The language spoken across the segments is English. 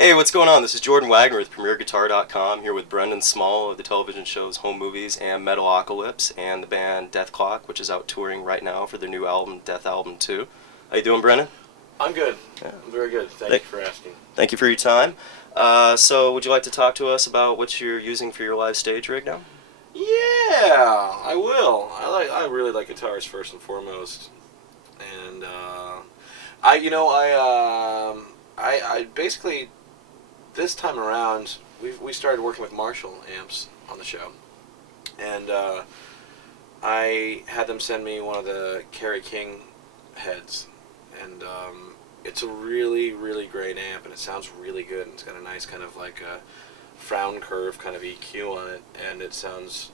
Hey, what's going on? This is Jordan Wagner with PremierGuitar.com here with Brendon Small of the television shows Home Movies and Metalocalypse and the band Dethklok, which is out touring right now for their new album, Death Album 2. How you doing, Brendon? I'm good. Yeah. I'm very good. Thank you for asking. Thank you for your time. So would you like to talk to us about what you're using for your live stage rig now? Yeah, I will. I really like guitars first and foremost, and I basically this time around we started working with Marshall amps on the show, and I had them send me one of the Kerry King heads, and it's a really great amp, and it sounds really good, and it's got a nice kind of like a frown curve kind of EQ on it, and it sounds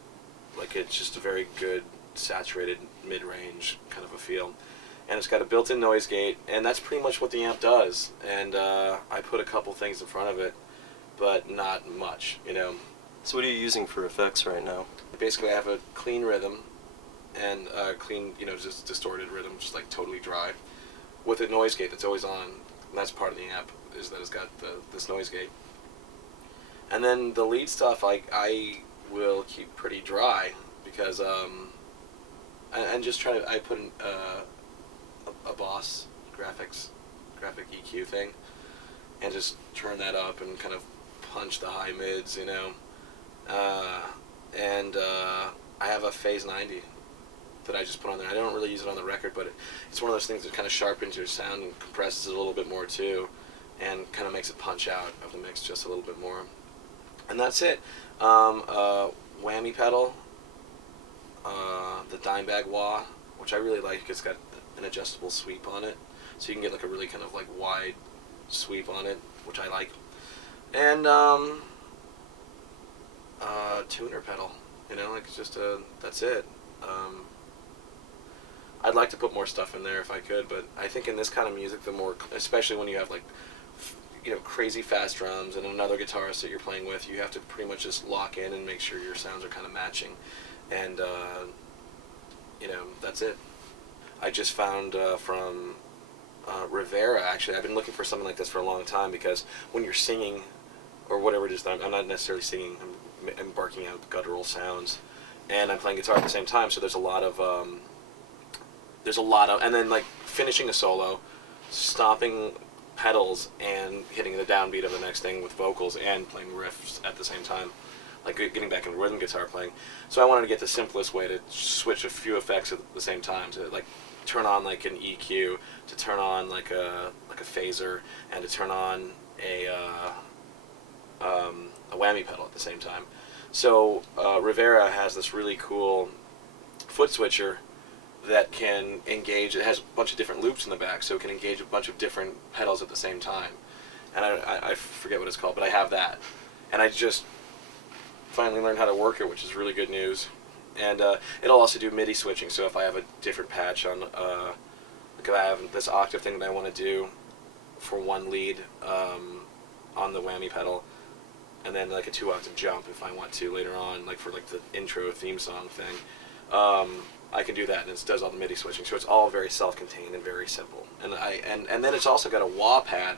like it's just a very good saturated mid-range kind of a feel, and it's got a built-in noise gate, and that's pretty much what the amp does. And I put a couple things in front of it, but not much, you know. So what are you using for effects right now? Basically I have a clean rhythm and clean, just distorted rhythm, just like totally dry, with a noise gate that's always on, and that's part of the amp, is that it's got this noise gate. And then the lead stuff I will keep pretty dry, because and just try to, I put in a Boss graphic EQ thing, and just turn that up and kind of punch the high mids, and I have a Phase 90 that I just put on there. I don't really use it on the record, but it's one of those things that kind of sharpens your sound and compresses it a little bit more too, and kind of makes it punch out of the mix just a little bit more. And that's it. Whammy pedal, the Dimebag Wah, which I really like. It's got an adjustable sweep on it, so you can get like a really kind of like wide sweep on it, which I like. And tuner pedal, like it's just that's it. I'd like to put more stuff in there if I could, but I think in this kind of music, the more, especially when you have like crazy fast drums and another guitarist that you're playing with, you have to pretty much just lock in and make sure your sounds are kind of matching, and that's it. I just found from Rivera, actually, I've been looking for something like this for a long time, because when you're singing or whatever it is, I'm not necessarily singing, I'm barking out guttural sounds, and I'm playing guitar at the same time, so there's a lot of and then like finishing a solo, stopping pedals and hitting the downbeat of the next thing with vocals and playing riffs at the same time, like getting back into rhythm guitar playing. So I wanted to get the simplest way to switch a few effects at the same time, to like turn on like an EQ, to turn on like a phaser, and to turn on a whammy pedal at the same time. So Rivera has this really cool foot switcher that can engage. It has a bunch of different loops in the back, so it can engage a bunch of different pedals at the same time. And I forget what it's called, but I have that. And I just finally learned how to work it, which is really good news. And it'll also do MIDI switching, so if I have a different patch on, like if I have this octave thing that I want to do for one lead on the whammy pedal, and then like a 2-octave jump if I want to later on, like for like the intro theme song thing, I can do that, and it does all the MIDI switching. So it's all very self-contained and very simple. And and then it's also got a wah pad.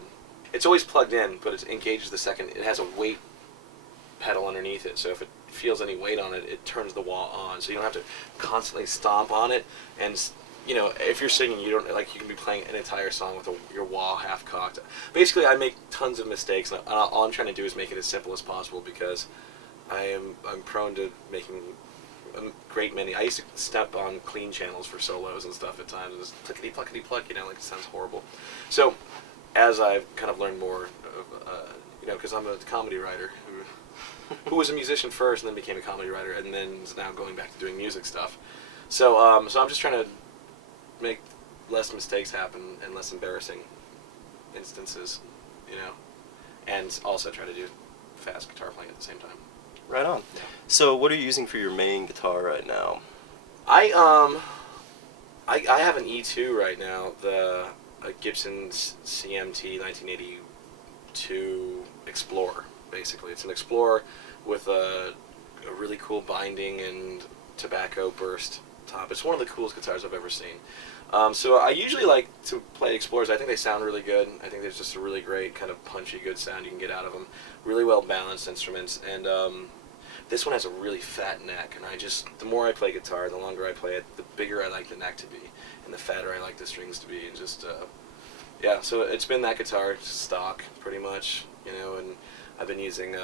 It's always plugged in, but it engages the second. It has a weight pedal underneath it, so if it feels any weight on it, it turns the wah on. So you don't have to constantly stomp on it. And if you're singing, you don't like, you can be playing an entire song with your wah half cocked. Basically, I make tons of mistakes, and all I'm trying to do is make it as simple as possible, because I'm prone to making a great many. I used to step on clean channels for solos and stuff at times. It was clickety pluckety pluck, like it sounds horrible. So as I've kind of learned more, because I'm a comedy writer who was a musician first and then became a comedy writer, and then is now going back to doing music stuff. So so I'm just trying to make less mistakes happen and less embarrassing instances, and also try to do fast guitar playing at the same time. Right on. Yeah. So what are you using for your main guitar right now? I have an E2 right now, a Gibson CMT 1982 Explorer. Basically, it's an Explorer with a really cool binding and tobacco burst top. It's one of the coolest guitars I've ever seen. So I usually like to play Explorers. I think they sound really good. I think there's just a really great kind of punchy, good sound you can get out of them. Really well balanced instruments, and this one has a really fat neck. And the more I play guitar, the longer I play it, the bigger I like the neck to be, and the fatter I like the strings to be, and just yeah. So it's been that guitar, just stock pretty much, you know. And I've been using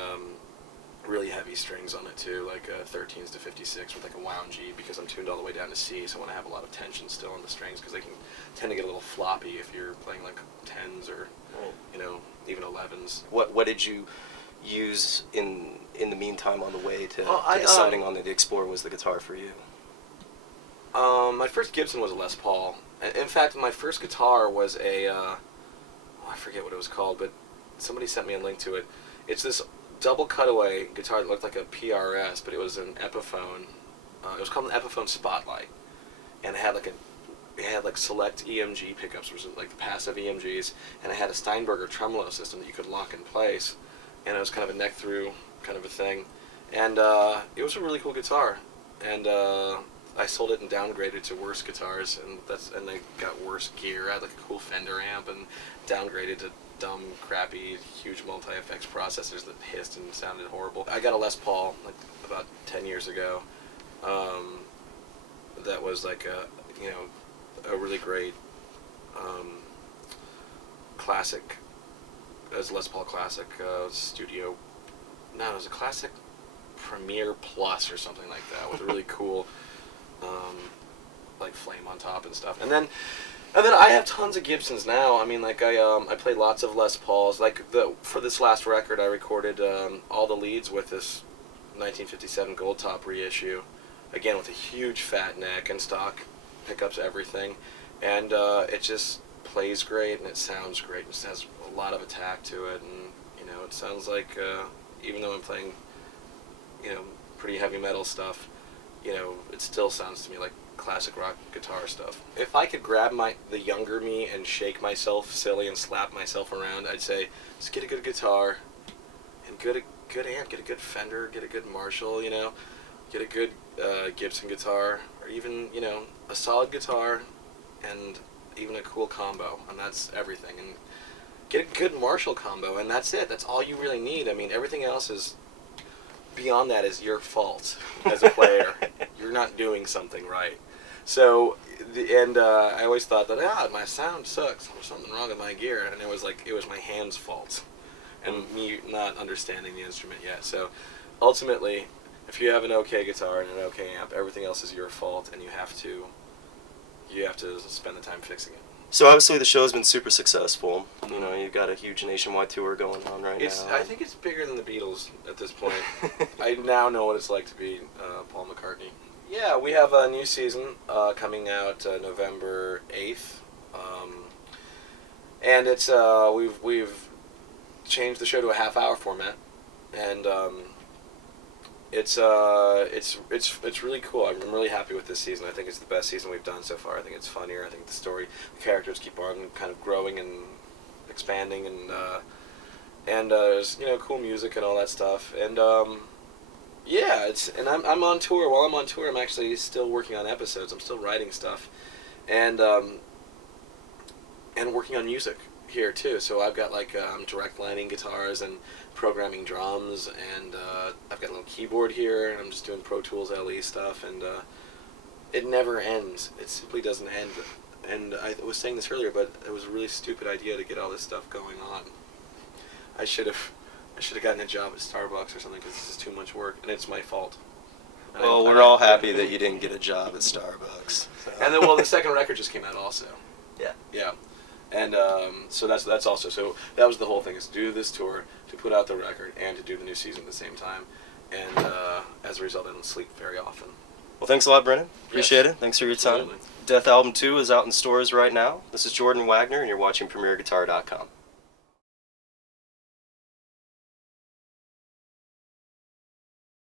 really heavy strings on it too, like 13s to 56 with like a wound G, because I'm tuned all the way down to C, so I want to have a lot of tension still on the strings, because they can tend to get a little floppy if you're playing like 10s or you know, even 11s. What did you use in the meantime on the way to I deciding on the Explorer was the guitar for you? My first Gibson was a Les Paul. In fact, my first guitar was a I forget what it was called, but somebody sent me a link to it. It's this double cutaway guitar that looked like a PRS, but it was an Epiphone. It was called an Epiphone Spotlight, and it had like select EMG pickups, which was like the passive EMGs, and it had a Steinberger tremolo system that you could lock in place, and it was kind of a neck through kind of a thing, and it was a really cool guitar, and I sold it and downgraded to worse guitars, and they got worse gear. I had like a cool Fender amp, and downgraded to dumb, crappy, huge multi-effects processors that hissed and sounded horrible. I got a Les Paul like about 10 years ago. That was like a really great classic, as Les Paul classic studio. No, it was a classic Premier Plus or something like that, with a really cool like flame on top and stuff. And then I have tons of Gibsons now. I mean, like I played lots of Les Pauls. Like for this last record, I recorded all the leads with this 1957 Gold Top reissue, again with a huge fat neck and stock pickups, everything, and it just plays great and it sounds great. It has a lot of attack to it, and you know, it sounds like even though I'm playing, you know, pretty heavy metal stuff, you know, it still sounds to me like classic rock guitar stuff. If I could grab the younger me and shake myself silly and slap myself around, I'd say, just get a good guitar, and good amp, get a good Fender, get a good Marshall, you know, get a good Gibson guitar, or even, you know, a solid guitar, and even a cool combo, and that's everything. And get a good Marshall combo, and that's it. That's all you really need. I mean, everything else is, beyond that, is your fault as a player. You're not doing something right. So, I always thought that, my sound sucks. There's something wrong with my gear, and it was my hand's fault, and me not understanding the instrument yet. So, ultimately, if you have an okay guitar and an okay amp, everything else is your fault, and you have to spend the time fixing it. So obviously the show's been super successful. You know, you've got a huge nationwide tour going on right now. I think it's bigger than the Beatles at this point. I now know what it's like to be Paul McCartney. Yeah, we have a new season coming out November 8th, and it's we've changed the show to a half-hour format, and it's really cool. I'm really happy with this season. I think it's the best season we've done so far. I think it's funnier. I think the characters keep on kind of growing and expanding, and there's, you know, cool music and all that stuff. And yeah, I'm on tour. While I'm on tour, I'm actually still working on episodes. I'm still writing stuff, and working on music here too. So I've got like I'm direct lining guitars and programming drums, and I've got a little keyboard here, and I'm just doing Pro Tools LE stuff, and it never ends. It simply doesn't end. And I was saying this earlier, but it was a really stupid idea to get all this stuff going on. I should have gotten a job at Starbucks or something, because this is too much work, and it's my fault. Well, we're all happy that you didn't get a job at Starbucks. So. And then, the second record just came out also. Yeah. Yeah. And so that's also, so that was the whole thing, is to do this tour, to put out the record, and to do the new season at the same time. And as a result, I don't sleep very often. Well, thanks a lot, Brendon. Appreciate it. Thanks for your time. Absolutely. Death Album 2 is out in stores right now. This is Jordan Wagner, and you're watching PremierGuitar.com.